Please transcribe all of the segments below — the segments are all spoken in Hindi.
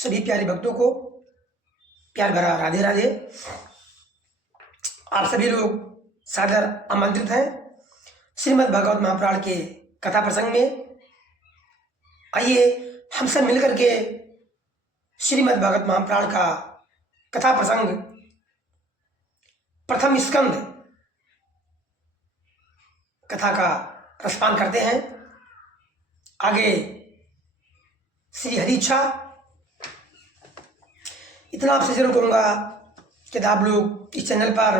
सभी प्यारे भक्तों को प्यार भरा राधे राधे। आप सभी लोग सादर आमंत्रित हैं श्रीमद् भागवत महापुराण के कथा प्रसंग में। आइए हम सब मिलकर के श्रीमद् भागवत महापुराण का कथा प्रसंग प्रथम स्कंद कथा का रसपान करते हैं। आगे श्री हरि इच्छा। इतना आपसे जरूर कहूँगा कि आप लोग इस चैनल पर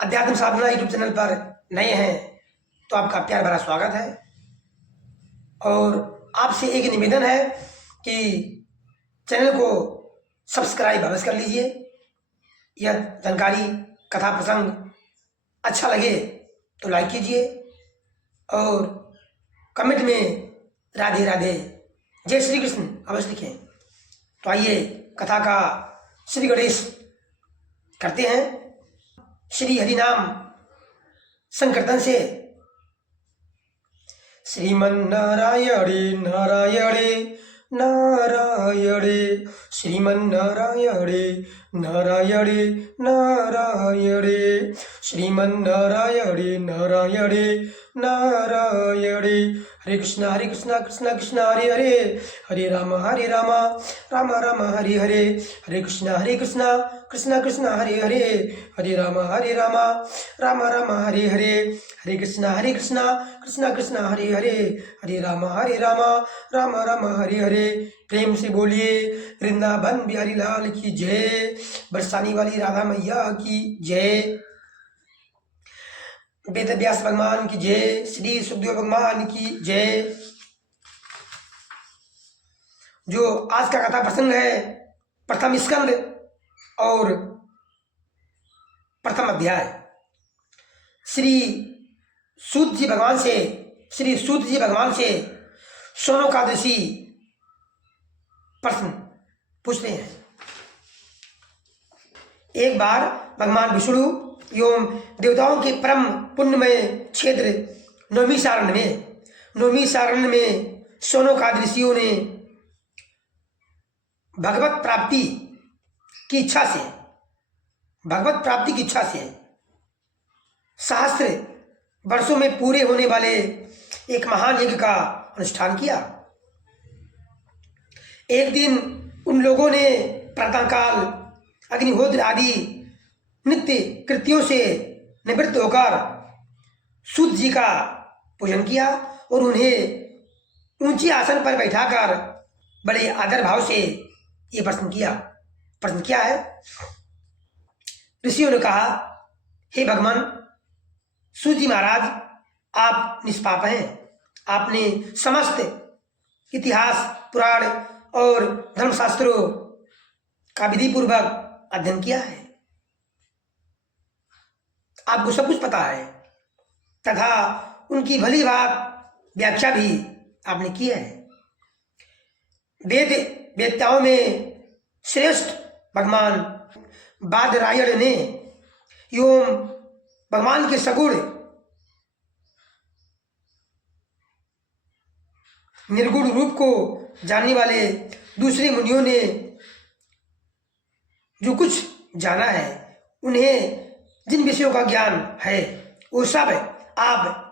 अध्यात्म साधना यूट्यूब चैनल पर नए हैं तो आपका प्यार भरा स्वागत है। और आपसे एक निवेदन है कि चैनल को सब्सक्राइब अवश्य कर लीजिए। यह जानकारी कथा प्रसंग अच्छा लगे तो लाइक कीजिए और कमेंट में राधे राधे जय श्री कृष्ण अवश्य लिखें। तो आइए कथा का श्री गणेश करते हैं। श्री हरिनाम संकीर्तन से। श्रीमन्नारायणे नारायणे नारायणे श्रीमन्नारायणे नारायणे नारायणे श्रीमन्नारायणे नारायणे नारायणे। हरे कृष्णा कृष्णा कृष्णा हरे हरे हरे राम राम राम हरे हरे। हरे कृष्णा कृष्णा कृष्णा हरे हरे हरे राम राम राम हरे हरे। हरे कृष्णा कृष्णा कृष्णा हरे हरे हरे राम राम राम हरे हरे। प्रेम से बोलिए वृंदावन बिहारी लाल की जय। बरसाने वाली राधा मैया की जय। वेद व्यास भगवान की जय। श्री सुखदेव भगवान की जय। जो आज का कथा प्रसंग है प्रथम स्कंद और प्रथम अध्याय। श्री सूत जी भगवान से सोनकादशी प्रश्न पूछते हैं। एक बार भगवान विष्णु एवं देवताओं के परम पुण्यमय क्षेत्र नौमी सारण में सोनकादशियों ने भगवत प्राप्ति की इच्छा से सहस्त्र वर्षों में पूरे होने वाले एक महान यज्ञ का अनुष्ठान किया। एक दिन उन लोगों ने प्रातःकाल अग्निहोत्र आदि नित्य कृत्यों से निवृत्त होकर सूत जी का पूजन किया और उन्हें ऊंची आसन पर बैठाकर बड़े आदर भाव से ये प्रश्न किया है। ऋषियों ने कहा, हे भगवान सूत जी महाराज, आप निष्पाप हैं। आपने समस्त इतिहास पुराण और धर्मशास्त्रों का विधि पूर्वक अध्ययन किया है। आपको सब कुछ पता है तथा उनकी भली भांति व्याख्या भी आपने की है। वेदताओं में श्रेष्ठ भगवान बादरायण ने एवं भगवान के सगुण निर्गुण रूप को जानने वाले दूसरे मुनियों ने जो कुछ जाना है, उन्हें जिन विषयों का ज्ञान है वो सब आप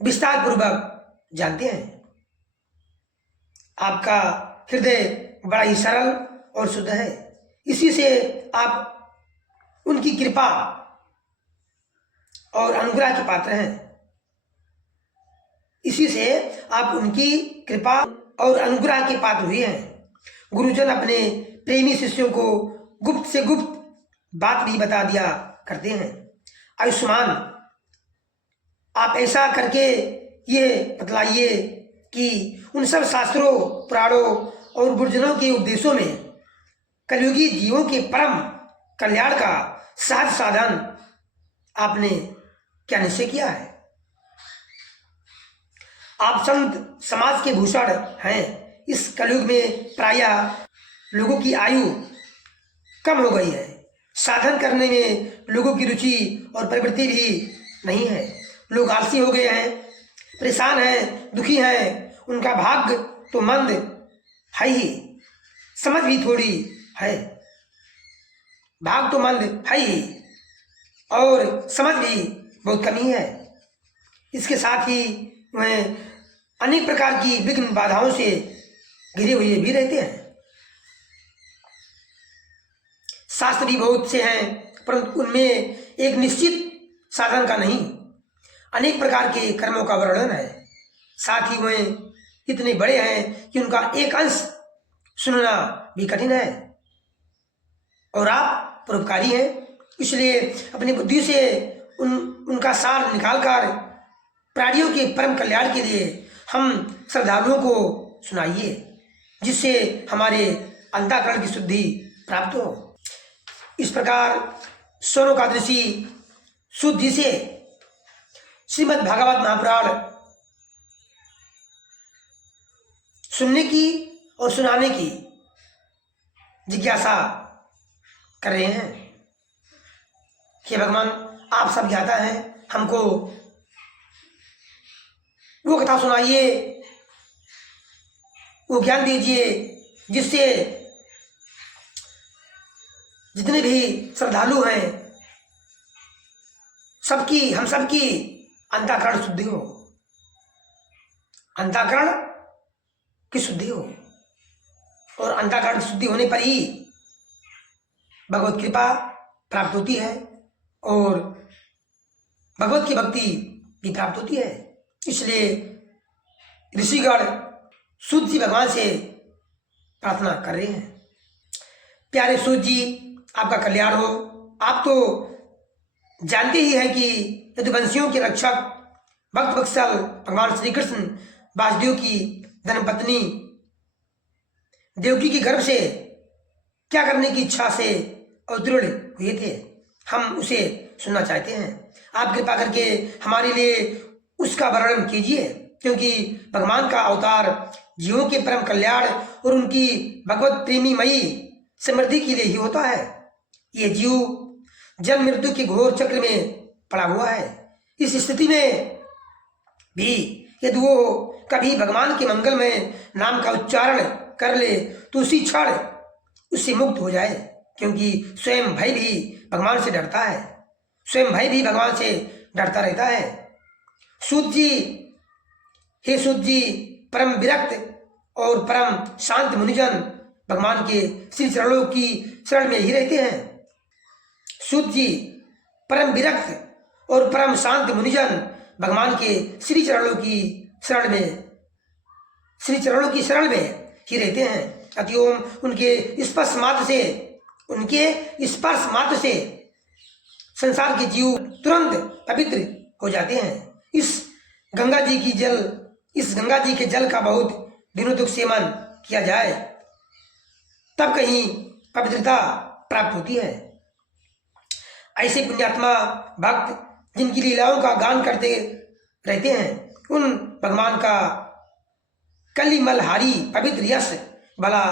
विस्तार पूर्वक जानते हैं। आपका हृदय बड़ा ही सरल और शुद्ध है। इसी से आप उनकी कृपा और अनुग्रह के पात्र हैं। इसी से आप उनकी कृपा और अनुग्रह के पात्र हुए हैं। गुरुजन अपने प्रेमी शिष्यों को गुप्त से गुप्त बात भी बता दिया करते हैं। आयुष्मान, आप ऐसा करके ये बतलाइए कि उन सब शास्त्रों पुराणों और गुरुजनों के उपदेशों में कलयुगी जीवों के परम कल्याण का सहज साधन आपने क्या निश्चय किया है। आप संत समाज के भूषण हैं। इस कलयुग में प्रायः लोगों की आयु कम हो गई है। साधन करने में लोगों की रुचि और प्रवृत्ति भी नहीं है। लोग आलसी हो गए हैं, परेशान हैं, दुखी हैं। उनका भाग्य तो मंद है ही, समझ भी थोड़ी है, भाग तो मंद है ही और समझ भी बहुत कमी है। इसके साथ ही वह अनेक प्रकार की विघ्न बाधाओं से घिरे हुए भी रहते हैं। शास्त्र भी बहुत से हैं, परंतु उनमें एक निश्चित साधन का नहीं, अनेक प्रकार के कर्मों का वर्णन है। साथ ही वे इतने बड़े हैं कि उनका एक अंश सुनना भी कठिन है। और आप परोपकारी हैं, इसलिए अपनी बुद्धि से उनका सार निकालकर प्राणियों के परम कल्याण के लिए हम श्रद्धालुओं को सुनाइए, जिससे हमारे अंतःकरण की शुद्धि प्राप्त हो। इस प्रकार सोनकादशी शुद्धि से श्रीमद् भागवत महापुराण सुनने की और सुनाने की जिज्ञासा कर रहे हैं। हे भगवान, आप सब ज्ञाता हैं, हमको वो कथा सुनाइए, वो ज्ञान दीजिए, जिससे जितने भी श्रद्धालु हैं हम सबकी अंतःकरण शुद्धि हो, अंतःकरण की शुद्धि हो। और अंतःकरण की शुद्धि होने पर ही भगवत कृपा प्राप्त होती है और भगवत की भक्ति भी प्राप्त होती है। इसलिए ऋषिगण सूत जी भगवान से प्रार्थना कर रहे हैं, प्यारे सूत जी, आपका कल्याण हो। आप तो जानते ही हैं कि यदुवंशियों के रक्षक भक्त वत्सल भगवान श्री कृष्ण वासुदेव की धर्मपत्नी देवकी के गर्भ से क्या करने की इच्छा से अवतीर्ण हुए थे, हम उसे सुनना चाहते हैं। आप कृपा करके हमारे लिए उसका वर्णन कीजिए, क्योंकि भगवान का अवतार जीवों के परम कल्याण और उनकी भगवत प्रेमीमयी समृद्धि के लिए ही होता है। ये जीव जन्म मृत्यु के घोर चक्र में पड़ा हुआ है। इस स्थिति में भी यदि वो कभी भगवान के मंगल में नाम का उच्चारण कर ले तो उसी क्षण उससे मुक्त हो जाए, क्योंकि स्वयं भय भी भगवान से डरता है, स्वयं भय भी भगवान से डरता रहता है। सूत जी, हे सूत जी, परम विरक्त और परम शांत मुनिजन भगवान के श्री चरणों की शरण में ही रहते हैं। सूत जी, परम विरक्त और परम शांत मुनिजन भगवान के श्री चरणों की शरण में ही रहते हैं। अतिओम उनके स्पर्श मात्र से संसार के जीव तुरंत पवित्र हो जाते हैं। इस गंगा जी के जल का बहुत दिनों तक सेवन किया जाए तब कहीं पवित्रता प्राप्त होती है। ऐसे पुण्यात्मा भक्त जिनकी लीलाओं का गान करते रहते हैं, उन भगवान का कलिमलहारी पवित्र यश वाला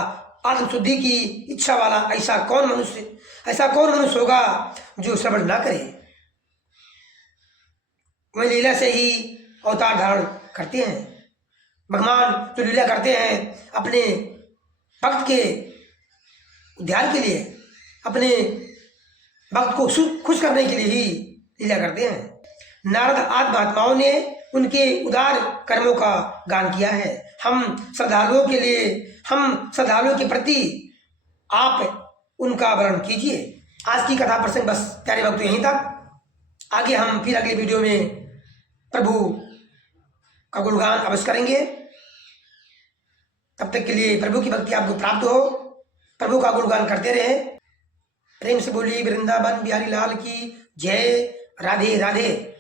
आत्मशुद्धि की इच्छा वाला ऐसा कौन मनुष्य होगा जो श्रवण ना करे। वह लीला से ही अवतार धारण करते हैं। भगवान जो लीला करते हैं अपने भक्त के उद्धार के लिए, अपने भक्त को खुश करने के लिए ही लीला करते हैं। नारद आदि महात्माओं ने उनके उदार कर्मों का गान किया है। हम श्रद्धालुओं के प्रति आप उनका वर्णन कीजिए। आज की कथा प्रसंग बस प्यारे भक्त यहीं तक। आगे हम फिर अगले वीडियो में प्रभु का गुणगान अवश्य करेंगे। तब तक के लिए प्रभु की भक्ति आपको प्राप्त हो, प्रभु का गुणगान करते रहे। प्रेम से बोलिए वृंदावन बिहारी लाल की जय। राधे राधे।